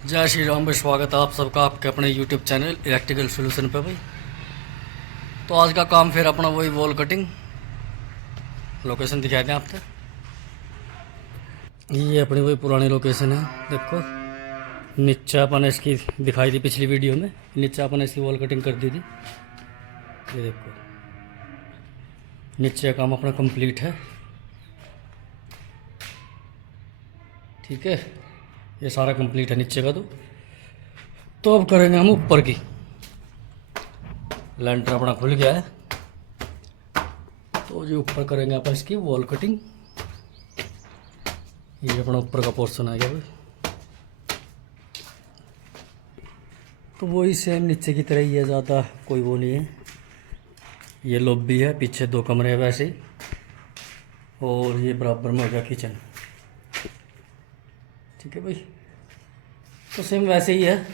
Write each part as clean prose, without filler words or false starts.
जय श्री राम भाई। स्वागत है आप सबका आपके अपने यूट्यूब चैनल इलेक्ट्रिकल सोल्यूशन पे भाई। तो आज का काम फिर अपना वही वॉल कटिंग। लोकेशन दिखा दें आपको। ये अपनी वही पुरानी लोकेशन है। देखो नीचे अपन इसकी दिखाई थी पिछली वीडियो में। नीचे अपन इसकी वॉल कटिंग कर दी थी। ये देखो नीचे का काम अपना कंप्लीट है। ठीक है, ये सारा कंप्लीट है नीचे का। तो अब करेंगे हम ऊपर की। लेंटर अपना खुल गया है, तो जो ऊपर करेंगे अपन इसकी वॉल कटिंग। ये अपना ऊपर का पोर्शन आ गया भाई। तो वही सेम नीचे की तरह ही है, ज़्यादा कोई वो नहीं है। ये लॉबी है, पीछे 2 कमरे हैं वैसे ही, और ये बराबर में हो गया किचन। ठीक है भाई, तो सेम वैसे ही है।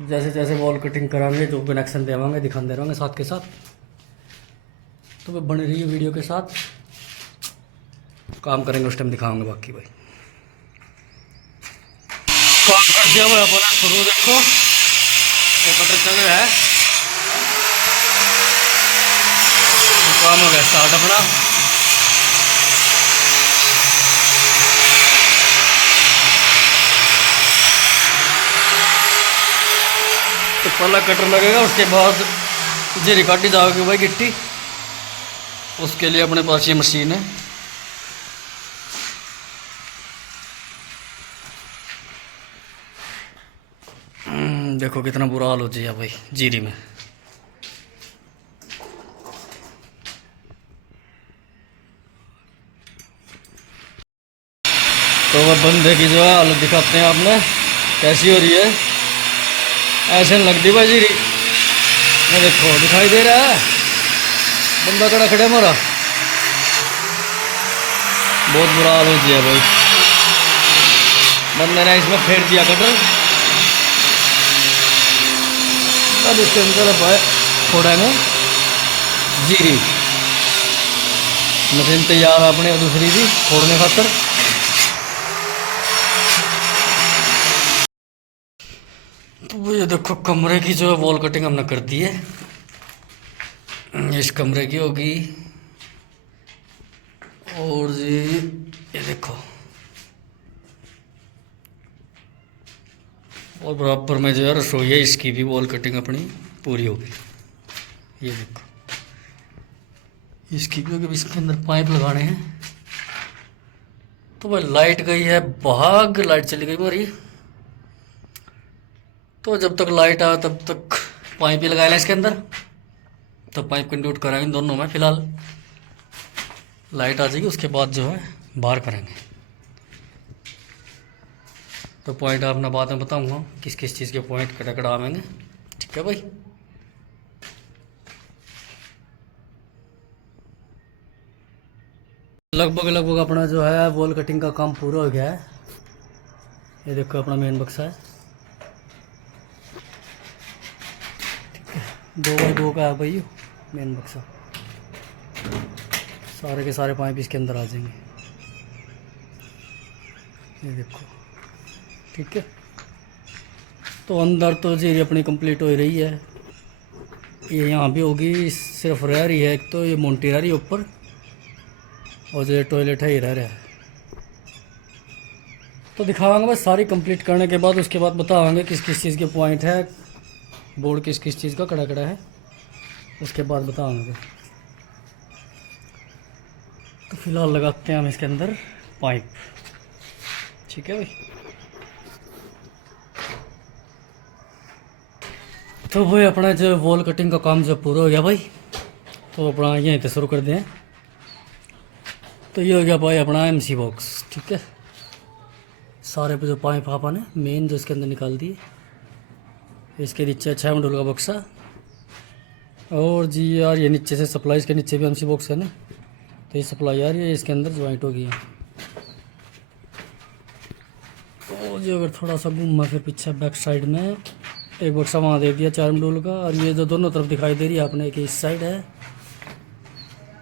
जैसे जैसे वॉल कटिंग कराएंगे, जो कनेक्शन देवाएंगे दिखाते रहेंगे साथ के साथ। तो वो बने रही है वीडियो के साथ। काम करेंगे उस टाइम दिखाऊंगे बाकी भाई। काम कर दिया भाई अपना शुरू। देखो ये पता चल रहा है, काम हो गया स्टार्ट अपना। तो पहला कटर लगेगा, उसके बाद जीरी काटी जाओगी भाई गिट्टी। उसके लिए अपने पास ये मशीन है। देखो कितना बुरा हाल हो जाए भाई जीरी में। तो वह बंदे की जो है हालत दिखाते हैं आपने कैसी हो रही है। ऐसे नहीं लगती भाई जीरी। ये देखो दिखाई दे रहा है, बंदा कड़ा खड़े मोरा। बहुत बुरा हाल हो गया भाई। बंदे ने इसमें फेर दिया कटर। अब इसके अंदर फोड़ेंगे जीरी। मशीन तैयार है अपने दूसरी भी फोड़ने खातर। तो ये देखो कमरे की जो है वॉल कटिंग हमने कर दी है। इस कमरे की होगी, और ये देखो, और बराबर में जो है रसोई है, इसकी भी वॉल कटिंग अपनी पूरी होगी। ये देखो इसकी भी होगी। इसके अंदर पाइप लगाने हैं। तो भाई लाइट गई है भाग, लाइट चली गई मेरी। तो जब तक लाइट आए तब तक पाइप ही लगाए लें इसके अंदर। तो पाइप कंट्यूट कराएंगे दोनों में। फिलहाल लाइट आ जाएगी, उसके बाद जो है बाहर करेंगे। तो पॉइंट आपने बाद में बताऊंगा किस किस चीज़ के पॉइंट कड़ा आवेंगे। ठीक है भाई। लगभग अपना जो है वॉल कटिंग का काम पूरा हो गया है। ये देखो अपना मेन बक्सा है। 2x2 का है भाई मेन बक्सा। सारे के सारे पाइप इसके अंदर आ जाएंगे। ये देखो ठीक है। तो अंदर तो जी अपनी कंप्लीट हो रही है। ये यहाँ भी होगी, सिर्फ रह रही है एक तो ये मोंटी रह रही है ऊपर, और जो टॉयलेट है ये रह रहा है। तो दिखावांगे बस सारी कंप्लीट करने के बाद। उसके बाद बतावांगे किस किस चीज़ के पॉइंट है, बोर्ड किस किस चीज़ का कड़ा है, उसके बाद बतावांगे। तो फिलहाल लगाते हैं हम इसके अंदर पाइप। ठीक है भाई। तो भाई अपना जो वॉल कटिंग का काम जो पूरा हो गया भाई, तो अपना यहीं से शुरू कर दें। तो ये हो गया भाई अपना एमसी बॉक्स। ठीक है, सारे पे जो पाइप आपा ने मेन जो इसके अंदर निकाल दिए। इसके नीचे 6 मॉडल का बक्सा, और जी यार ये नीचे से सप्लाई, इसके नीचे भी एमसी बॉक्स है ना। तो ये सप्लाई यार ये इसके अंदर ज्वाइंट हो गई है। तो जो अगर थोड़ा सा घूमा फिर पीछे बैक साइड में एक बक्सा वहाँ दे दिया 4 मॉडल का। और ये जो दोनों तरफ दिखाई दे रही है आपने, एक इस साइड है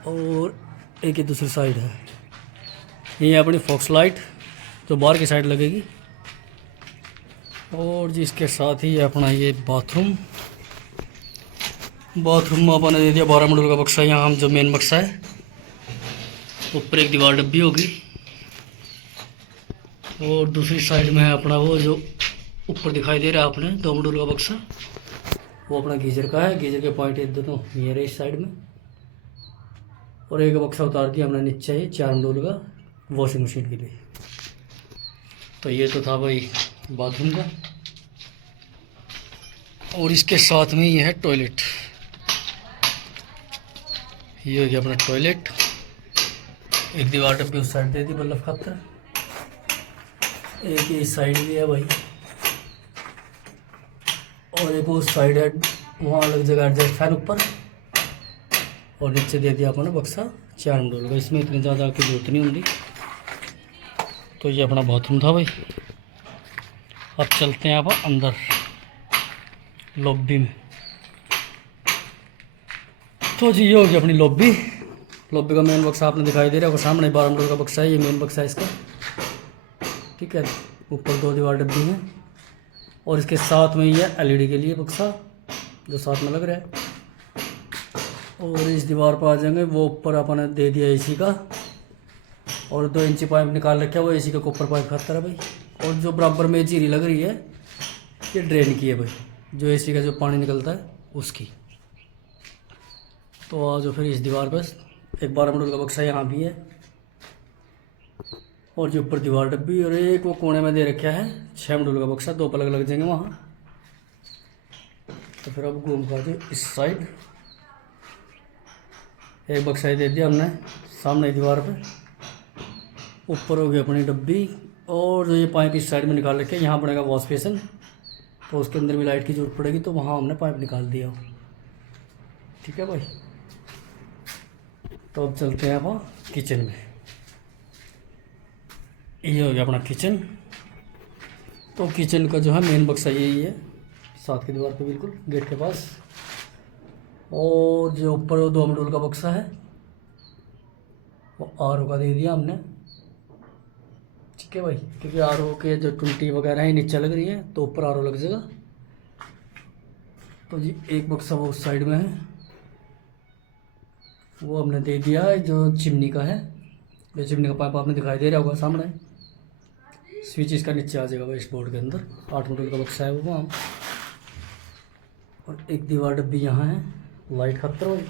और एक ही दूसरी साइड है। ये अपनी फोक्स लाइट जो बाहर की साइड लगेगी। और जी इसके साथ ही अपना ये बाथरूम में अपने दे दिया 12 मॉडल का बक्सा। यहाँ हम जो मेन बक्सा है, ऊपर एक दीवार डब्बी होगी और दूसरी साइड में है अपना वो जो ऊपर दिखाई दे रहा है आपने 2 मॉडल का बक्सा, वो अपना गीजर का है। गीजर के पॉइंट ये दोनों ये रहे इस साइड में। और एक बक्सा उतार दिया हमने नीचे ही 4 मॉडल का वॉशिंग मशीन के लिए। तो ये तो था भाई बाथरूम का। और इसके साथ में ये है टॉयलेट। ये हो गया अपना टॉयलेट। एक दीवार डब्बी उस साइड दे दी बल्लभ खातर, एक इस साइड भी है भाई, और एक उस साइड है, वहाँ अलग जगह एडजस्ट फैन ऊपर। और नीचे दे दिया अपना बक्सा 4 मॉडल का। इसमें इतनी ज़्यादा की जरूरत नहीं होती। तो ये अपना बाथरूम था भाई। अब चलते हैं आप अंदर लॉबी में। तो जी ये हो गया अपनी लॉबी का मेन बक्सा आपने दिखाई दे रहा है, वो सामने 12 मॉडल का बक्सा है। ये मेन बक्सा है इसका, ठीक है। ऊपर 2 दीवार डब्बी हैं और इसके साथ में ये एलईडी के लिए बक्सा जो साथ में लग रहा है। और इस दीवार पर आ जाएंगे, वो ऊपर अपने दे दिया एसी का, और 2 इंची पाइप निकाल रखा है, वो एसी का कॉपर पाइप खाता है भाई। और जो बराबर में जीरी लग रही है ये ड्रेन की है भाई, जो एसी का जो पानी निकलता है उसकी। तो आज जो फिर इस दीवार पर एक 12 मॉडल का बक्सा यहाँ भी है, और जो ऊपर दीवार डब्बी, और एक वो कोने में दे रखा है 6 मॉडल का बक्सा। 2 पलग लग जाएंगे वहाँ। तो फिर अब घूम कर दे इस साइड। एक बक्सा ही दे दिया हमने सामने दीवार पे। ऊपर हो गई अपनी डब्बी, और जो ये पाइप इस साइड में निकाल रखे, यहाँ बनेगा वॉश बेसिन। तो उसके अंदर भी लाइट की जरूरत पड़ेगी, तो वहाँ हमने पाइप निकाल दिया, ठीक है भाई। तो अब चलते हैं आप किचन में। ये हो गया अपना किचन। तो किचन का जो है मेन बक्सा यही है, साथ की दीवार पे बिल्कुल गेट के पास। और जो ऊपर वो 2 मॉडल का बक्सा है, वो आरओ का दे दिया हमने, ठीक है भाई। क्योंकि आरओ के जो टुंटी वगैरह है नीचे लग रही है, तो ऊपर आरओ लग जाएगा। तो जी एक बक्सा वो उस साइड में है, वो हमने दे दिया है जो चिमनी का है। जो चिमनी का पाइप आपने दिखाई दे रहा होगा सामने, स्विच इसका नीचे आ जाएगा भाई इस बोर्ड के अंदर। 8 मॉडल का बक्सा है वो वहाँ। और एक दीवार डब्बी यहाँ है, लाइट खतर भाई।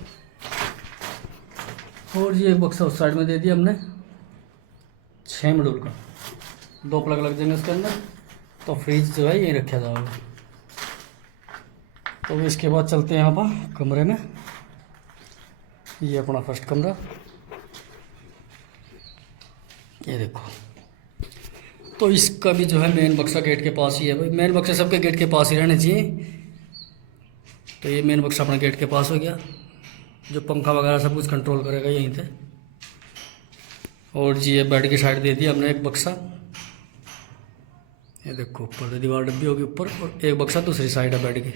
और ये एक बक्सा उस साइड में दे दिया हमने 6 मॉडल का। 2 प्लग लग जाएंगे उसके अंदर, तो फ्रिज जो है यहीं रखा जाएगा। तो इसके बाद चलते हैं यहाँ पर कमरे में। ये अपना फर्स्ट कमरा, ये देखो। तो इसका भी जो है मेन बक्सा गेट के पास ही है भाई। मेन बक्सा सबके गेट के पास ही रहने चाहिए। तो ये मेन बक्सा अपना गेट के पास हो गया, जो पंखा वगैरह सब कुछ कंट्रोल करेगा यहीं से। और जी ये बेड की साइड दे दी हमने एक बक्सा, ये देखो ऊपर दीवार डब्बी होगी ऊपर, और एक बक्सा दूसरी साइड है बेड की।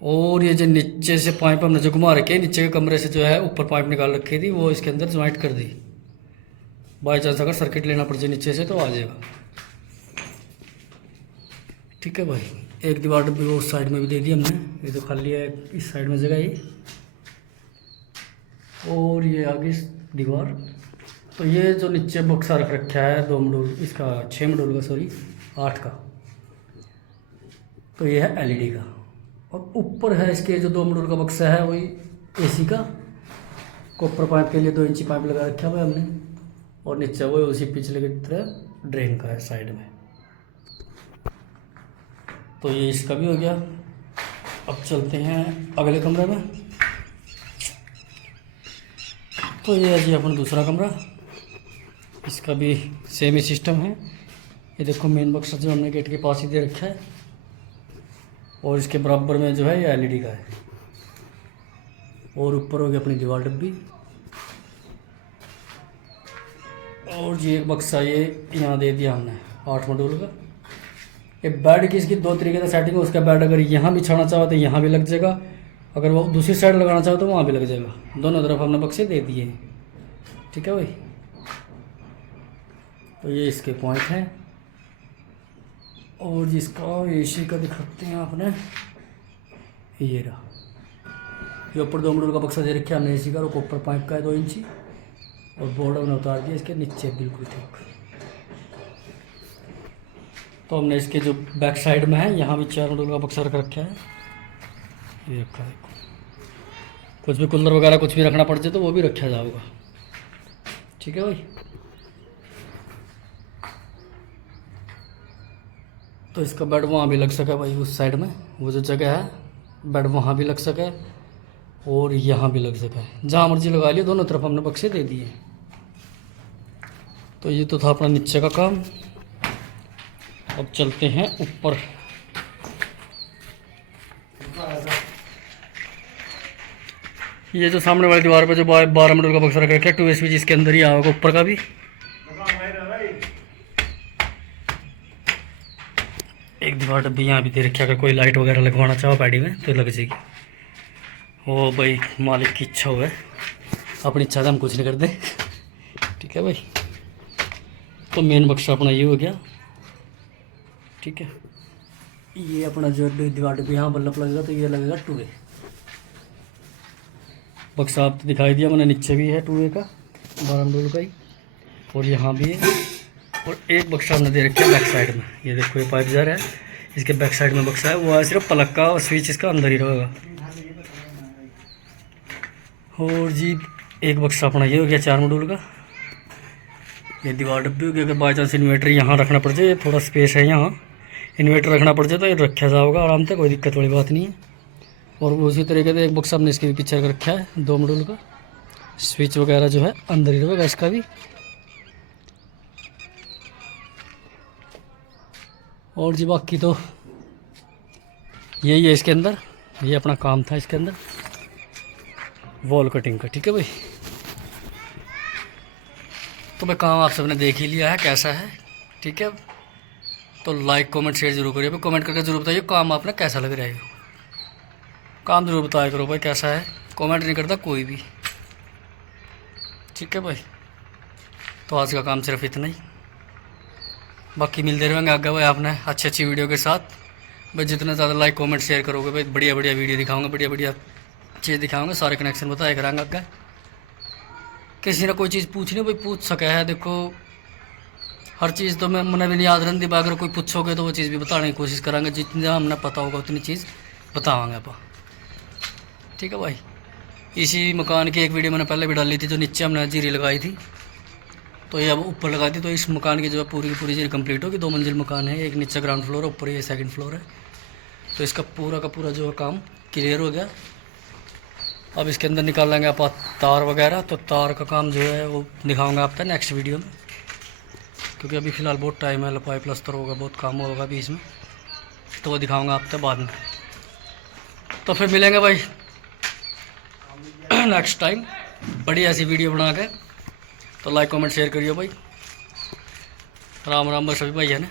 और ये जो नीचे से पाइप हमने जो घुमा रखे, नीचे के कमरे से जो है ऊपर पाइप निकाल रखी थी, वो इसके अंदर ज्वाइंट कर दी। बाई चांस अगर सर्किट लेना पड़ जाए नीचे से तो आ जाएगा, ठीक है भाई। एक दीवार डब्बी वो उस साइड में भी दे दी हमने, ये तो खाली है इस साइड में जगह ये। और ये आगे दीवार। तो ये जो नीचे बक्सा रख रखा है 2 मॉडल, इसका 6 मॉडल का, सॉरी 8 का, तो ये है एलईडी का। और ऊपर है इसके जो 2 मॉडल का बक्सा है वही एसी का, कॉपर पाइप के लिए 2 इंची पाइप लगा रखा हुआ है हमने। और नीचे वो उसी पिछले की तरह ड्रेन का है साइड में। तो ये इसका भी हो गया। अब चलते हैं अगले कमरे में। तो ये है जी अपना दूसरा कमरा, इसका भी सेम ही सिस्टम है। ये देखो मेन बक्सा जो हमने गेट के पास ही दे रखा है, और इसके बराबर में जो है ये एलईडी का है। और ऊपर हो गई अपनी दीवार डब्बी। और ये एक बक्सा ये यहाँ दे दिया हमने 8 मॉडल का। ये बेड की इसकी 2 तरीके से सेटिंग है। उसका बेड अगर यहाँ बिछाना चाहो तो यहाँ भी लग जाएगा, अगर वो दूसरी साइड लगाना चाहो तो वहाँ भी लग जाएगा। दोनों तरफ हमने बक्से दे दिए, ठीक है भाई। तो ये इसके पॉइंट हैं। और जिसका एसी का दिखाते हैं आपने, ये रहा, ये ऊपर 2 मॉड्यूल का बक्सा दे रखा है हमने एसी का, और ऊपर पाइप का है 2 इंची, और बोर्ड हमने उतार दिया इसके नीचे बिल्कुल ठीक। तो हमने इसके जो बैक साइड में है यहाँ भी 4 मॉड्यूल का बक्सा रख रखा है, ये रखा है। कुछ भी कूलर वगैरह कुछ भी रखना पड़ जाए तो वो भी रखा जाएगा, ठीक है भाई। तो इसका बेड वहाँ भी लग सके भाई, उस साइड में वो जो जगह है बेड वहाँ भी लग सके और यहाँ भी लग सके, जहाँ मर्जी लगा लिया, दोनों तरफ हमने बक्से दे दिए। तो ये तो था अपना नीचे का काम। अब चलते हैं ऊपर। ये जो सामने वाली दीवार पे जो 12 मीटर का बक्सा रख रखा है 2 SPG इसके अंदर ही आएगा, ऊपर का भी। एक दीवार डब्बी यहाँ भी दे रखी है, अगर कोई लाइट वगैरह लगवाना चाहो पैडी में तो लग जाएगी। वो भाई मालिक की इच्छा हो है, अपनी इच्छा से हम कुछ नहीं करते, ठीक है भाई। तो मेन बक्सा अपना ये हो गया, ठीक है। ये अपना जो दीवार डब्बी यहाँ बल्ब लगेगा तो ये लगेगा 2A बक्सा। आप तो दिखाई दिया मैंने, नीचे भी है 2A का 12 मीटर का ही, और यहाँ भी है। और एक बक्सा हमने दे रखा है बैक साइड में, ये देखो ये पाइप जा रहा है, इसके बैक साइड में बक्सा है, वो है सिर्फ प्लग का, और स्विच इसका अंदर ही रहेगा। और जी एक बक्सा अपना ये हो गया 4 मॉड्यूल का, ये दीवार डब्बी हो गई। अगर बाई चांस इन्वर्टर यहाँ रखना पड़ जाए, थोड़ा स्पेस है यहाँ, इन्वर्टर रखना पड़ जाए तो ये रखा जाएगा आराम से, कोई दिक्कत वाली बात नहीं है। और उसी तरीके से एक बक्सा हमने इसके भी पीछे रखा है 2 मॉड्यूल का, स्विच वगैरह जो है अंदर ही रहेगा इसका भी। और जी बाकी तो यही है इसके अंदर, ये अपना काम था इसके अंदर वॉल कटिंग का, ठीक है भाई। तो भाई काम आप सबने देख ही लिया है कैसा है, ठीक है। तो लाइक कमेंट शेयर जरूर करिए भाई, कमेंट करके जरूर बताइए काम आपने कैसा लग रहा है, काम जरूर बताया करो भाई कैसा है, कमेंट नहीं करता कोई भी, ठीक है भाई। तो आज का काम सिर्फ इतना ही, बाकी मिलते रहेंगे आगे भाई आपने अच्छी वीडियो के साथ भाई। जितना ज़्यादा लाइक कमेंट शेयर करोगे भाई, बढ़िया बढ़िया वीडियो दिखाऊंगा, बढ़िया बढ़िया चीज़ दिखाऊंगा, सारे कनेक्शन बताया कराएंगे आगे। किसी ने कोई चीज़ पूछनी भाई पूछ सके है, देखो हर चीज़ तो मैंने भी नहीं याद रहती, अगर कोई पूछोगे तो वो चीज़ भी बताने की कोशिश कराएंगे, जितना हमने पता होगा उतनी चीज़ बतावाएंगे आप, ठीक है भाई। इसी मकान की एक वीडियो मैंने पहले भी डाली थी, जो नीचे हमने जीरी लगाई थी, तो ये अब ऊपर लगा दी। तो इस मकान की जो है पूरी की पूरी जीरी कंप्लीट होगी। 2 मंजिल मकान है, एक नीचे ग्राउंड फ्लोर है, ऊपर ये 2nd फ्लोर है। तो इसका पूरा का पूरा जो है काम क्लियर हो गया। अब इसके अंदर निकालेंगे आप तार वगैरह, तो तार का काम जो है वो दिखाऊंगा आपको नेक्स्ट वीडियो में, क्योंकि अभी फ़िलहाल बहुत टाइम है, लपाई प्लस्तर होगा, बहुत काम होगा अभी इसमें, तो वो दिखाऊंगा आपको बाद में। तो फिर मिलेंगे भाई नेक्स्ट टाइम बड़ी ऐसी वीडियो बना के। तो लाइक कमेंट शेयर करिए भाई। राम राम बस सभी भाई है ना।